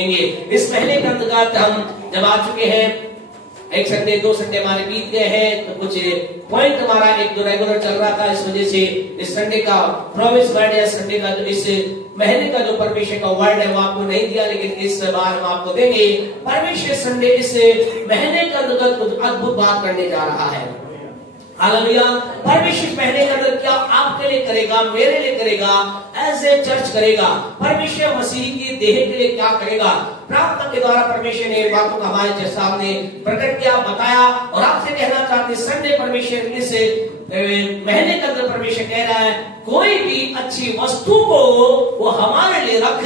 सुनेंगे। इस महीने के अंतर्गत हम जब आ चुके हैं, एक संडे 2 संडे हमारे बीत गए हैं, तो कुछ पॉइंट हमारा एक दो रेगुलर चल रहा था। इस वजह से इस संडे का प्रॉमिस वर्ड या संडे का जो इस महीने का जो परमेश्वर का वर्ड है वो आपको नहीं दिया, लेकिन इस बार हम आपको देंगे। परमेश्वर संडे इस महीने के अंतर्गत कुछ अद्भुत बात करने जा रहा है। हालेलुया। परमेश्वर महीने के अंदर क्या आपके लिए करेगा, मेरे लिए करेगा, एज ए चर्च करेगा, परमेश्वर मसीह की देह के लिए क्या करेगा, प्रार्थना के द्वारा परमेश्वर ने इन बातों का हमारे सामने प्रकट किया, बताया। और आपसे कहना चाहते संडे परमेश्वर इस महीने के अंदर परमेश्वर कह रहा है कोई भी अच्छी वस्तु को वो हमारे लिए रख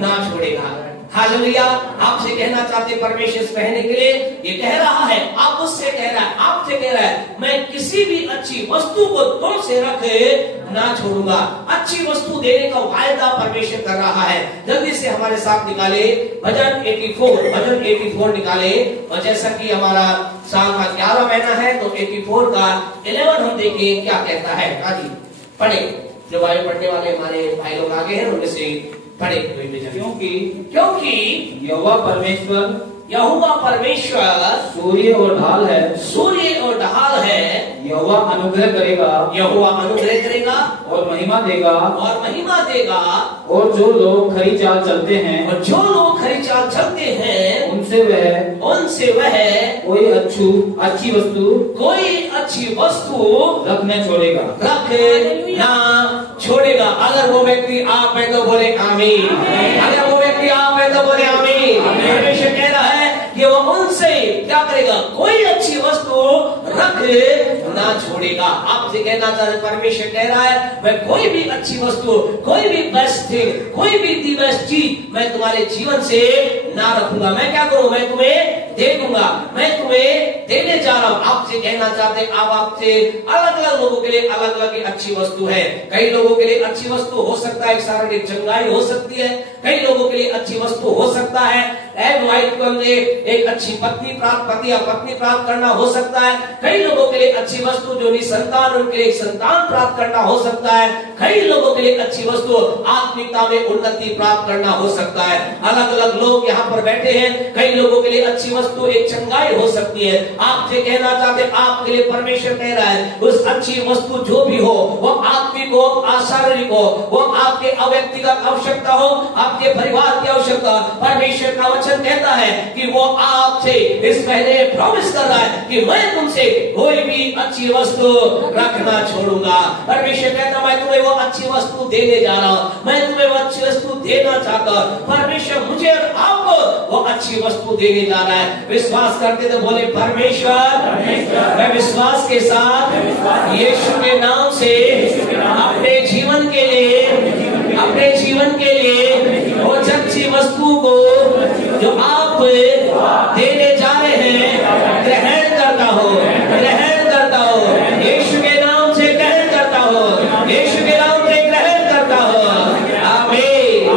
ना छोड़ेगा। हालेलुया। आपसे कहना चाहते परमेश्वर इस महीने के लिए ये कह रहा है, आप उससे कह रहा है, आपसे कह रहा है मैं किसी भी अच्छी वस्तु को तुम से रख ना छोड़ूंगा। अच्छी वस्तु देने का वायदा परमेश्वर कर रहा है। जल्दी से हमारे साथ निकाले भजन 84 निकाले। और जैसा कि हमारा साल का 11 महीना है तो 84 का 11 हम देखें क्या कहता है। आदि पढ़े, जो भाई पढ़ने वाले हमारे भाई लोग आगे हैं उनमें से पढ़े। क्योंकि यहोवा परमेश्वर सूर्य और ढाल है, यहोवा अनुग्रह करेगा और महिमा देगा, और जो लोग खरी चाल चलते हैं, उनसे वह कोई अच्छी वस्तु रख न छोड़ेगा। अगर वो व्यक्ति आप में तो बोले आमीन। अगर वो व्यक्ति आप में तो बोले आमीन। परमेश्वर कह रहा है कि वो उनसे क्या करेगा, कोई अच्छी वस्तु रख ना छोड़ेगा। आपसे कहना चाहते परमेश्वर कह रहा है मैं कोई भी अच्छी वस्तु, कोई भी बेस्ट थिंग, कोई भी दी बेस्ट चीज मैं तुम्हारे जीवन से ना रखूंगा। मैं क्या करूं, मैं तुम्हें दे दूंगा, मैं तुम्हें देने जा रहा हूं। आपसे कहना चाहते अब आपसे अलग अलग लोगों के लिए अलग अलग अच्छी वस्तु है। कई लोगों के लिए अच्छी वस्तु हो सकता है शारीरिक चंगाई हो सकती है, कई लोगों के लिए अच्छी वस्तु हो सकता है एक अच्छी पति या पत्नी प्राप्त करना हो सकता है। कई लोगों के लिए अच्छी वस्तु जो निसंतान उनके लिए संतान प्राप्त करना हो सकता है। कई लोगों के लिए अच्छी वस्तु आत्मिकता में उन्नति प्राप्त करना हो सकता है। अलग अलग लोग यहाँ पर बैठे हैं। कई लोगों के लिए अच्छी वस्तु एक चंगाई हो सकती है। आपसे कहना चाहते आपके लिए परमेश्वर कह रहा है उस अच्छी वस्तु जो भी हो, वो आत्मिक हो, शारीरिक हो, वो आपके अव्यक्तिगत आवश्यकता हो, आपके परिवार की आवश्यकता, परमेश्वर का वचन कहता है कि वो आपसे इस पहले प्रॉमिस कर रहा है कि मैं तुमसे कोई भी अच्छी वस्तु रखना छोड़ूंगा। परमेश्वर कहता मैं तुम्हें वो अच्छी वस्तु देने जा रहा हूं, मैं तुम्हें वो अच्छी वस्तु देना चाहता हूं। परमेश्वर मुझे और आपको वो अच्छी वस्तु देने जा रहा है। विश्वास करते तो बोले परमेश्वर मैं विश्वास के साथ यीशु के नाम से अपने जीवन के लिए वो अच्छी वस्तु को जो आप देने जा रहे हैं ग्रहण करता हो यीशु के नाम से ग्रहण करता हो, यीशु के नाम से ग्रहण करता हो। आमीन।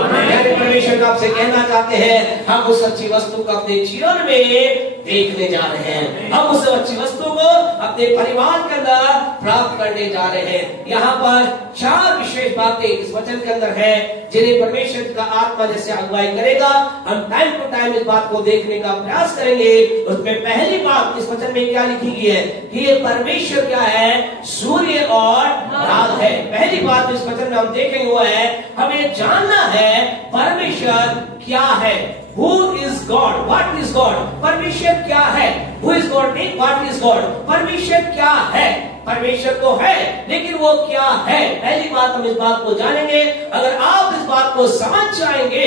परमेश्वर आपसे कहना चाहते हैं हम उस अच्छी वस्तु को अपने जीवन में देखने जा रहे हैं, हम उस अच्छी वस्तु को अपने परिवार के अंदर प्राप्त करने जा रहे हैं। यहाँ पर 4 विशेष बातें इस वचन के अंदर है जिन्हें परमेश्वर का आत्मा जैसे अगुवाई करेगा। हम टाइम टू टाइम इस बात को देखने का प्रयास करेंगे। उसमें पहली बात इस वचन में क्या लिखी गई है कि ये परमेश्वर क्या है, सूर्य और ढाल है। पहली बात इस वचन में हम देखेंगे वो है हमें जानना है परमेश्वर क्या है। Who is God? What is God? परमेश्वर क्या है? Who is God? नहीं, what is God? परमेश्वर क्या है? परमेश्वर तो है, लेकिन वो क्या है? पहली बात हम इस बात को जानेंगे। अगर आप इस बात को समझ जाएंगे,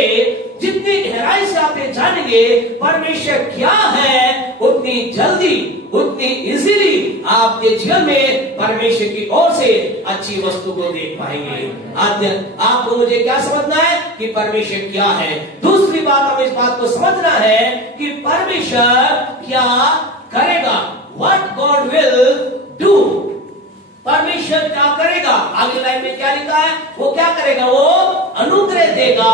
जितनी गहराई से आप ये जानेंगे परमेश्वर क्या है, उतनी जल्दी, उतनी इजीली आपके जीवन में परमेश्वर की ओर से अच्छी वस्तु को देख पाएंगे। आज आपको मुझे क्या समझना है कि परमेश्वर क्या है। दूसरी बात हमें इस बात को समझना है कि परमेश्वर क्या करेगा। What God will do। परमेश्वर क्या करेगा, आगे लाइन में क्या लिखा है, वो क्या करेगा, वो अनुग्रह देगा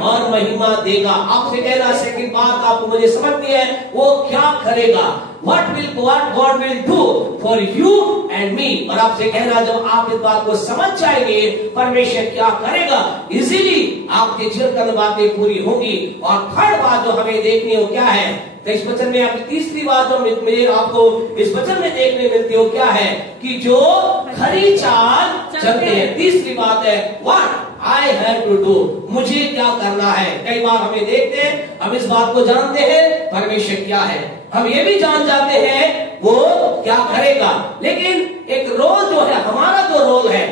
और महिमा देगा। आपसे कहना सेकंड बात आपको मुझे समझनी है, वो क्या करेगा। what God will do for you and me। और आपसे कहना, जब आप इस बात को समझ जाएंगे परमेश्वर क्या करेगा, इजीली आपके जीवन की बातें पूरी होंगी। और थर्ड बात जो हमें देखनी हो क्या है, तो इस वचन में आपकी तीसरी बात जो मुझे आपको इस वचन में देखने मिलती हो क्या है, कि जो खरी चाल चलते हैं। तीसरी बात है what I have to do, मुझे क्या करना है। कई बार हमें देखते हैं, हम इस बात को जानते हैं परमेश्वर क्या है, हम ये भी जान जाते हैं वो क्या करेगा, लेकिन एक रोल जो है, हमारा जो रोल है,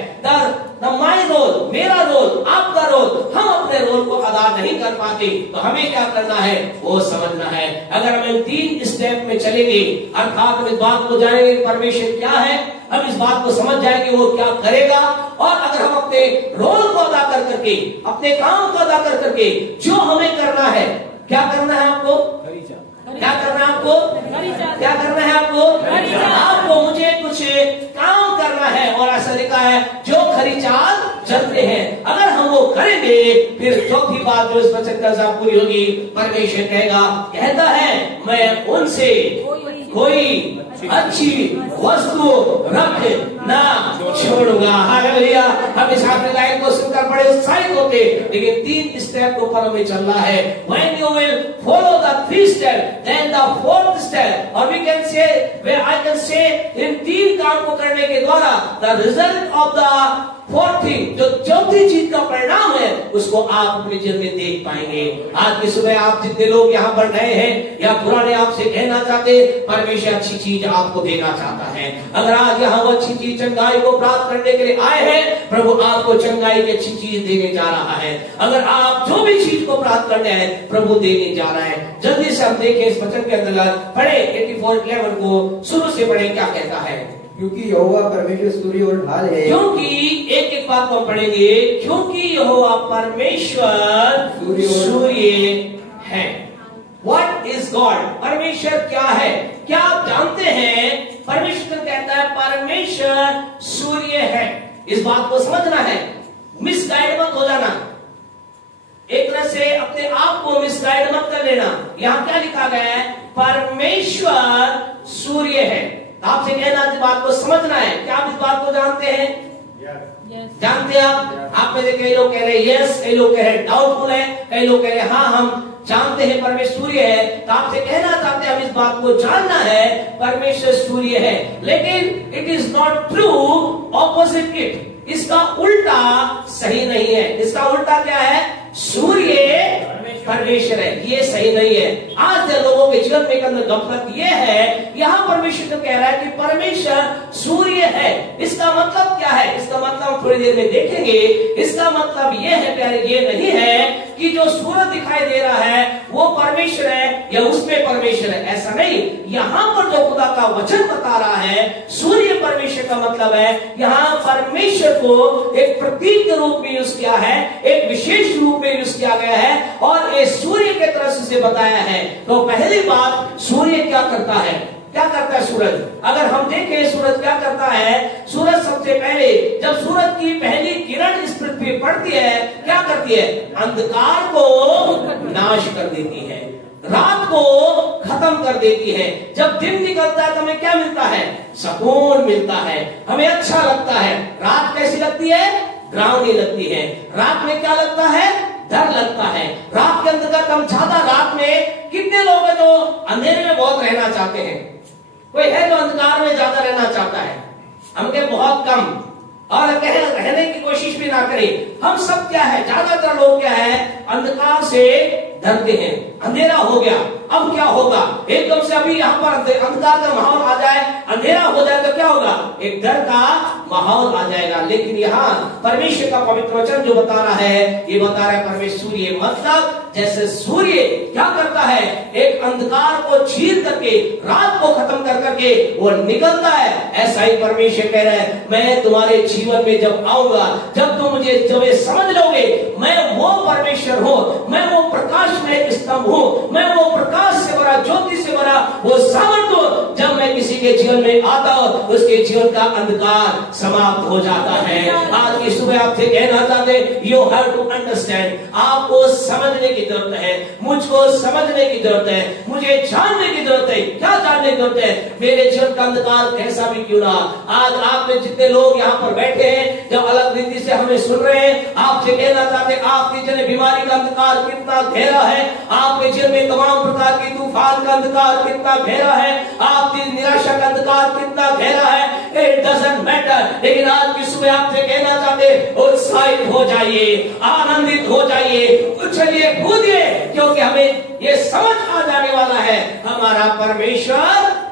माई रोल, मेरा रोल, आपका रोल, हम अपने रोल को अदा नहीं कर पाते। तो हमें क्या करना है वो समझना है। अगर हम इन 3 स्टेप में चलेंगे, अर्थात हम इस बात को जानेंगे परमेश्वर क्या है, हम इस बात को समझ जाएंगे वो क्या करेगा, और अगर हम अपने रोल को अदा कर करके, अपने काम को अदा कर करके जो हमें करना है, क्या करना है आपको, क्या करना है आपको, क्या करना है आपको मुझे कुछ काम करना है। और ऐसा लिखा है जो खरी चाल चलते हैं, अगर हम वो करेंगे फिर चौथी बात जो इस वचन का पूरी होगी, परमेश्वर कहता है मैं उनसे कोई अच्छी वस्तु रख ना छोड़ूंगा। हालेलुया। हम इस आखिरी लाइन को सुनकर बड़े उत्साहित होते, लेकिन 3 स्टेप के ऊपर हमें चलना है। When you will follow the 3 steps, then the 4th step, और we can say, where I can say, इन 3 काम को करने के द्वारा the result of the 4th thing, जो चौथी चीज का परिणाम है, उसको आप अपने जीवन में देख पाएंगे। आज की सुबह आप जितने लोग यहाँ पर नए हैं या पुराने, आपसे कहना चाहते, परमेश्वर अच्छी चीज आपको देना चाहता है। अगर आज यहाँ वो अच्छी चीज चंगाई को प्राप्त करने के लिए आए हैं, प्रभु आपको चंगाई की अच्छी चीज देने जा रहा है। अगर आप जो भी चीज को प्राप्त करने हैं, प्रभु देने जा रहा है। जल्दी से हम देखें इस वचन के अंदर, पढ़े 84:11 को शुरू से पढ़े, क्या कहता है। क्योंकि यहोवा परमेश्वर सूर्य और ढाल है। क्योंकि एक बात को पढ़ेंगे, क्योंकि यहोवा परमेश्वर सूर्य है। What is God? परमेश्वर क्या है? क्या आप जानते हैं? परमेश्वर कहता है परमेश्वर सूर्य है। इस बात को समझना है, मिसगाइड मत हो जाना, एक तरह से अपने आप को मिसगाइड मत कर लेना। यहाँ क्या लिखा गया है, परमेश्वर सूर्य है। आपसे कहना इस बात को समझना है। क्या आप इस बात को जानते हैं? जानते हैं आप में से कई लोग कह रहे हैं यस, कई लोग कह रहे हैं डाउटफुल है, कई लोग कह रहे हैं हाँ हम जानते हैं परमेश्वर सूर्य है। तो आपसे कहना चाहते हैं हम इस बात को जानना है परमेश्वर सूर्य है, लेकिन it is not true, opposite it, इसका उल्टा सही नहीं है। इसका उल्टा क्या है? सूर्य परमेश्वर है, ये सही नहीं है। आज के लोगों के जीवन में अंदर गलत ये है, यहाँ परमेश्वर तो कह रहा है कि परमेश्वर सूर्य है। इसका मतलब क्या है? इसका मतलब हम थोड़ी देर में देखेंगे। इसका मतलब ये है प्यारे, ये नहीं है कि जो सूरज दिखाई दे रहा है वो परमेश्वर है या उसमें परमेश्वर है, ऐसा नहीं। यहाँ पर जो खुदा का वचन बता रहा है सूर्य परमेश्वर का मतलब है, यहाँ परमेश्वर को एक प्रतीक के रूप में यूज किया है, एक विशेष रूप में यूज किया गया है और ये सूर्य के तरह से बताया है। तो पहली बात, सूर्य क्या करता है? क्या करता है सूरज? अगर हम देखें सूरज क्या करता है, सूरज सबसे पहले जब सूरज की पहली किरण इस पृथ्वी पर पड़ती है, क्या करती है? अंधकार को नाश कर देती है, रात को खत्म कर देती है। जब दिन निकलता है तो हमें क्या मिलता है? सुकून मिलता है, हमें अच्छा लगता है। रात कैसी लगती है? डरावनी लगती है। रात में क्या लगता है? डर लगता है। रात के अंतर्गत हम ज्यादा, रात में कितने लोग हैं जो अंधेरे में बहुत रहना चाहते हैं? कोई है जो अंधकार में ज्यादा रहना चाहता है? हम के बहुत कम, और रहने की कोशिश भी ना करें। हम सब क्या है, ज्यादातर लोग क्या है, अंधकार से डरते हैं। अंधेरा हो गया, अब क्या होगा? एकदम से अभी यहाँ पर अंधकार का माहौल आ जाए, अंधेरा हो जाए तो क्या होगा? एक डर का माहौल आ जाएगा। लेकिन यहाँ परमेश्वर का पवित्र वचन जो बता रहा है, ये बता रहा है परमेश्वर सूर्य, मतलब जैसे सूर्य क्या करता है, एक अंधकार को चीर करके, रात को खत्म कर करके वो निकलता है, ऐसा ही परमेश्वर कह रहा है मैं तुम्हारे जीवन में जब आऊंगा, जब तुम मुझे जब समझ लोगे, मैं वो परमेश्वर हूं, मैं वो प्रकाश में एक स्तंभ हूं, मैं वो प्रकाश से भरा, ज्योति से भरा वो सामर्थ हूं। जब मैं किसी के जीवन में आता हूं, उसके जीवन का अंधकार समाप्त हो जाता है। आज की सुबह आपसे कहना चाहते, यू हैव टू अंडरस्टैंड, आपको समझने की जरूरत है, मुझको समझने की जरूरत है, मुझे जानने की जरूरत है। क्या जानने की जरूरत है? मेरे जीवन का अंधकार कैसा भी क्यों ना। आज आप में जितने लोग यहाँ पर बैठे हैं, जब अलग रीति से हमें सुन रहे हैं, आपसे कहना चाहते, आपके जीवन बीमारी का अंधकार कितना गहरा है, आपके जीवन में तमाम प्रकार की तूफान का अंधकार कितना गहरा है, आपकी निराशा का अंधकार कितना गहरा है, इट डजंट मैटर। लेकिन आज की सुबह आपसे कहना चाहते, उत्साहित हो जाइए, आनंदित हो जाइए, उछलिए कूदिए, क्योंकि हमें ये समझ आ जाने वाला है, हमारा परमेश्वर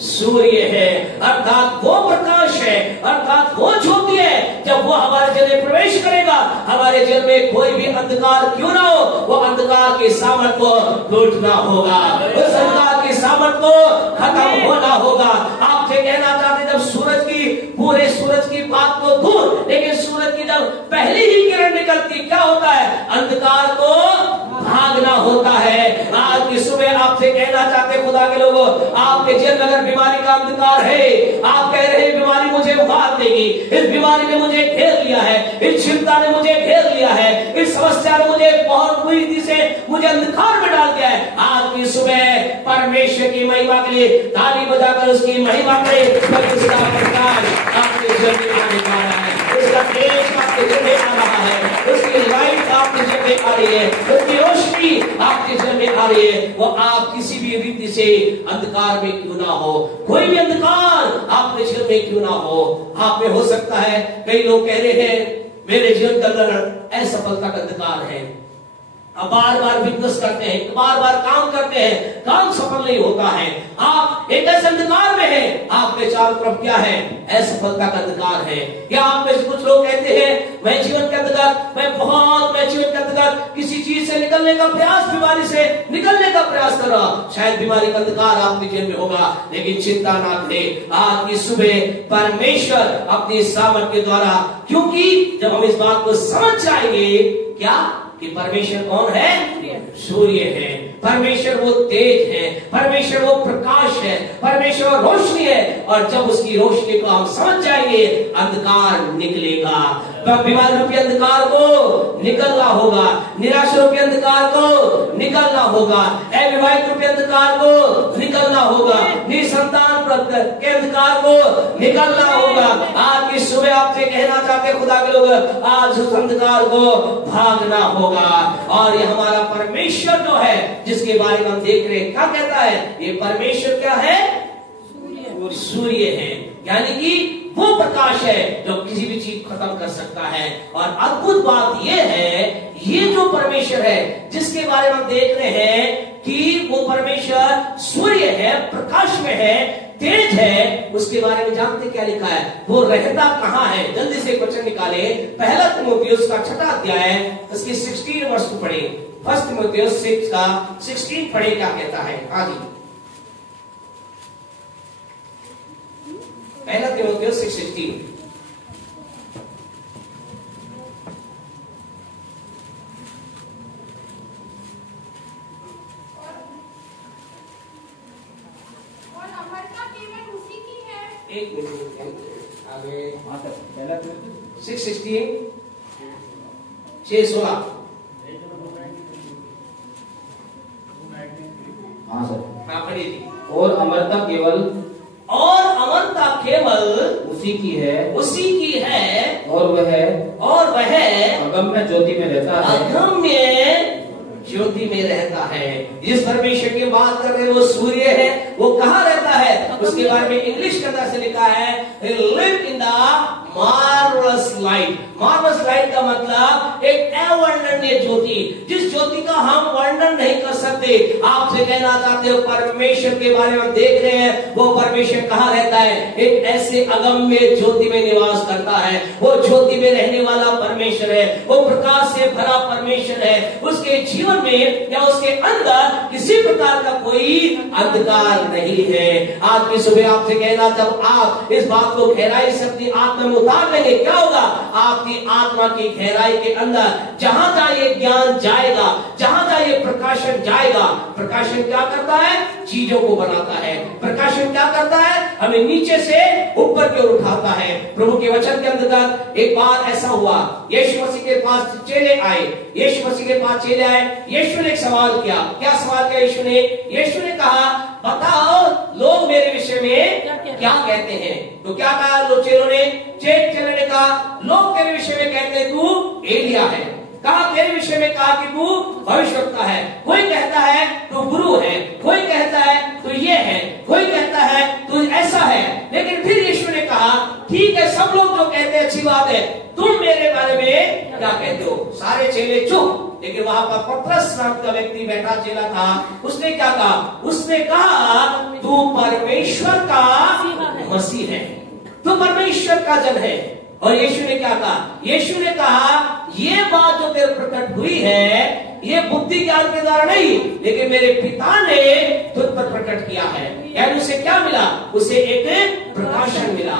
सूर्य है, अर्थात वो प्रकाश है, अर्थात वो ज्योति है। जब वो हमारे जल में प्रवेश करेगा, हमारे जल में कोई भी अंधकार क्यों ना हो, वो अंधकार के सामर्थ को लूटना होगा, उस अंधकार के सामर्थ को खत्म होना होगा। आपसे कहना चाहते, जब सूरज की, पूरे सूरज की बात को दूर, लेकिन सूरज की जब पहली ही किरण निकलती, क्या होता है? अंधकार को भागना होता है। आज की सुबह आपसे कहना चाहते, खुदा के लोगों, आपके जीवन अगर बीमारी का अंधकार है, आप कह रहे हैं बीमारी मुझे मार देगी, इस बीमारी ने मुझे घेर लिया है, इस चिंता ने मुझे घेर लिया है, इस समस्या ने मुझे बहुत बुरी रीति से मुझे अंधकार में डाल दिया है। आज की सुबह परमेश्वर की महिमा के लिए ताली बजाकर उसकी महिमा करें, उसका प्रकाश आपके जीवन में आने जा रहा है, उसका तेज आपके जीवन में आ रहा है, उसकी लाइट आपके जीवन में आ रही है, उसकी रोशनी आपके जीवन में आ रही है। वो आप किसी भी रीति से अंधकार में क्यों ना हो, कोई भी अंधकार आपके जीवन में क्यों ना हो, आप में हो सकता है। कई लोग कह रहे हैं, मेरे जीवन का अंदर असफलता का अंधकार है, अब बार बार बिजनेस करते हैं, बार बार काम करते हैं, काम सफल नहीं होता है, आप एक ऐसे अंधकार में हैं, आपके चारों तरफ क्या है? असफलता का अंधकार है। या आप में से कुछ लोग कहते हैं, मैं जीवन के अंधकार, मैं जीवन के अंधकार, किसी चीज से निकलने का प्रयास, बीमारी से निकलने का प्रयास कर रहा, शायद बीमारी का अंधकार आपके जीवन में होगा, लेकिन चिंता ना करें। आज की सुबह परमेश्वर अपनी सामर्थ के द्वारा, क्योंकि जब हम इस बात को समझ जाएंगे, क्या कि परमेश्वर कौन है? सूर्य है, परमेश्वर वो तेज है, परमेश्वर वो प्रकाश है, परमेश्वर वो रोशनी है। और जब उसकी रोशनी को हम समझ जाएंगे, अंधकार निकलेगा, बीमारी रूपी अंधकार को निकलना होगा, निराशा रूपी अंधकार को निकलना होगा, अविवाहित रूपी अंधकार को निकलना होगा, निसंतान के अंधकार को निकलना होगा। आज की सुबह आपसे कहना चाहते खुदा के लोग, आज उस अंधकार को भागना होगा। और ये हमारा परमेश्वर जो है, जिसके बारे में हम देख रहे हैं, क्या कहता है? ये परमेश्वर क्या है? सूर्य है, यानी कि वो प्रकाश है जो किसी भी चीज खत्म कर सकता है। और अद्भुत बात यह है, ये जो परमेश्वर है जिसके बारे में हम देख रहे हैं कि वो परमेश्वर सूर्य है, प्रकाश में है, तेज है, उसके बारे में जानते क्या लिखा है? वो रहता कहां है? जल्दी से क्वेश्चन निकाले। पहला तीमुथियुस का 6वां अध्याय, उसकी 16 वर्ष को पढ़े। फर्स्ट तीमुथियुस 6 का 16 पढ़े, क्या कहता है? आगे पहला तीमुथियुस 6:16। एक मिनट आगे 6:16 6:16। हाँ सर, हाँ पढ़िए। और अमरता केवल उसी की है, और वह अगम्य ज्योति में रहता है, अगम्य ज्योति में रहता है। जिस परमेश्वर की बात कर रहे हैं वो सूर्य है। वो कहाँ रहता है? उसके बारे में इंग्लिश के अंदर से लिखा है, live in the marvellous light. Marvellous light का मतलब एक अवर्णनीय ज्योति, जिस ज्योति का हम वर्णन नहीं कर सकते। आपसे कहना चाहते हो, परमेश्वर के बारे में देख रहे हैं, वो परमेश्वर कहाँ रहता है? एक ऐसे अगम्य ज्योति में निवास करता है। वो ज्योति में रहने वाला परमेश्वर है, वो प्रकाश से भरा परमेश्वर है। उसके जीवन में या उसके अंदर किसी प्रकार का कोई अंधकार नहीं है। आज की सुबह आपसे कहना, जब आप इस बात को गहराई से अपनी आत्मा में उतार लेंगे, क्या होगा? आपकी आत्मा की गहराई के अंदर जहां जहां ये ज्ञान जाएगा, जाएगा, जहां जहां ये प्रकाशन जाएगा, प्रकाशन क्या करता है? चीजों को बनाता है। प्रकाशन क्या करता है? हमें नीचे से ऊपर की ओर उठाता है। प्रभु के वचन के अंतर्गत एक बार ऐसा हुआ, यीशु मसीह के पास चेले आए, यीशु मसीह के पास चेले आए, यीशु ने एक सवाल किया। क्या सवाल किया यीशु ने? यीशु ने कहा, बताओ लोग मेरे विषय में क्या कहते हैं? तो क्या कहा लोग चेलों ने? चेलों ने कहा, लोग तेरे विषय में कहते हैं तू एलिया है। कहा तेरे विषय में कहा कि तू भविष्यवक्ता है। कोई कहता है तू गुरु है, कोई कहता है तू ये है, कोई कहता है तू ऐसा है। लेकिन फिर यीशु ने कहा, ठीक है, सब लोग जो कहते हैं अच्छी बात है, तुम मेरे बारे में क्या कहते हो? सारे चेले चुप। लेकिन वहां पर पतरस नाम का व्यक्ति बैठा चेला था, उसने क्या कहा? उसने कहा, तू परमेश्वर का मसीह है, तू परमेश्वर का जन है। और यीशु ने क्या कहा? यीशु ने कहा, ये बात जो तेरे प्रकट हुई है, ये बुद्धि ज्ञान के द्वारा नहीं, लेकिन मेरे पिता ने तुझ पर प्रकट किया है। यानी उसे क्या मिला? उसे एक प्रकाशन मिला।